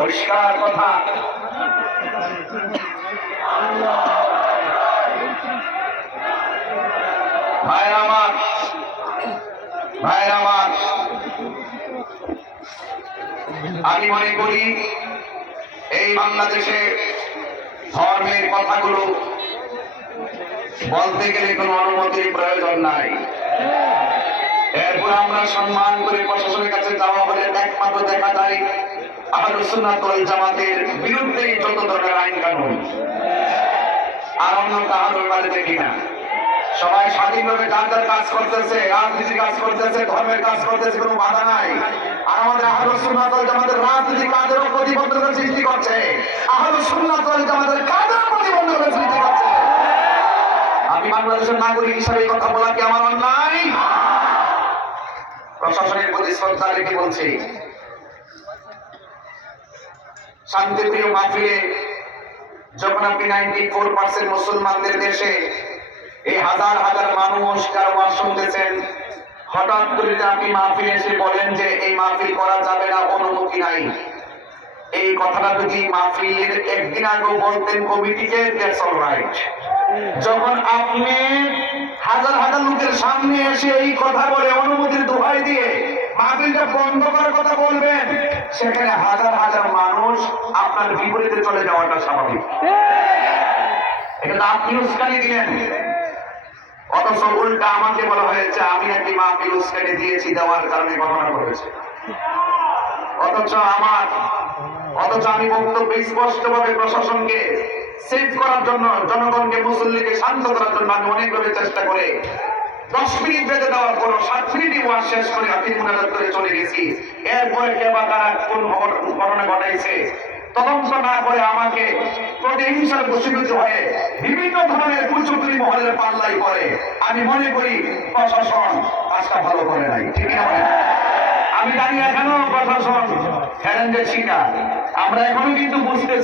পরিষ্কার কথা। ভাইরা আমার, আমি মনে করি এই বাংলাদেশে ধর্মের কথাগুলো বলতে গেলে কোনো অনুমতির প্রয়োজন নাই। এরপর আমরা সম্মান করে প্রশাসনের কাছে যাওয়া হলে একমাত্র দেখা যায় আহলুস সুন্নাত ওয়াল জামাতের বিরুদ্ধে যত ধরনের আইন কানুন, আর অন্য কারোর বাড়ি দেখি না। সবাই স্বাধীনভাবে যার যার কাজ করতেছে, রাজনীতির কাজ করতেছে, ধর্মের কাজ করতেছে, কোনো বাধা নাই। আর আমাদের আহলুস সুন্নাত ওয়াল জামাতের রাজনীতির কাজের প্রতিবন্ধকতা সৃষ্টি করছে, আহলুস সুন্নাত ওয়াল জামাতের কাজের প্রতিবন্ধকতা সৃষ্টি করছে। আমি বাংলাদেশের নাগরিক হিসেবে কথা বলা কি আমার অন্যায়? প্রশাসনের প্রতি শ্রদ্ধা রেখে বলছি, শান্তিপ্রিয় মাহফিলে যখন আপনি 94% মুসলমানদের দেশে এই হাজার হাজার মানুষ কারো ওয়াজ শুনতেছেন, হঠাৎ করে আপনি মাহফিলে এসে বলেন যে এই মাহফিল করা যাবে না, অনুমতি নাই। এই কথাটা যদি মাহফিলের একদিন আগেও বলতেন কমিটিকে, দ্যাটস অল রাইট। যখন আপনি হাজার হাজার লোকের সামনে এসে এই কথা বলে অনুমতির দোহাই দিয়ে মাহফিলটা বন্ধ করার কথা বলবেন, সেখানে হাজার হাজার মানুষ আপনার বিপরীতে চলে যাওয়াটা স্বাভাবিক। এটা আপনি উস্কানি দিলেন, অথচ উল্টা আমাকে বলা হয়েছে আমি নাকি মাহফিল উস্কানি দিয়েছি, দেওয়ার কারণে ঘটনা ঘটেছে। অথচ আমি বক্তব্য স্পষ্টভাবে প্রশাসনকে সেভ করার জন্য, জনগণকে, মুসল্লিকে শান্ত করার জন্য আমি অনেকভাবে চেষ্টা করে 10 মিনিট বেঁধে দেওয়ার পর 7 মিনিটই ওয়াজ শেষ করে আপিল মুনাজাত করে চলে গেছি। এরপরে কে বা কারা কোন ঘটনা ঘটাইছে তদন্ত না করে আমাকে প্রতিহিংসার বশীভূত হয়ে বিভিন্ন ধরনের কুচক্রী মহলের পাল্লাই করে। আমি মনে করি প্রশাসন কাজটা ভালো করে নাই, ঠিক না? আমি জানি এখনো প্রশাসন চ্যালেঞ্জের শিকার। আমরা এখনো কিন্তু বুঝতেছি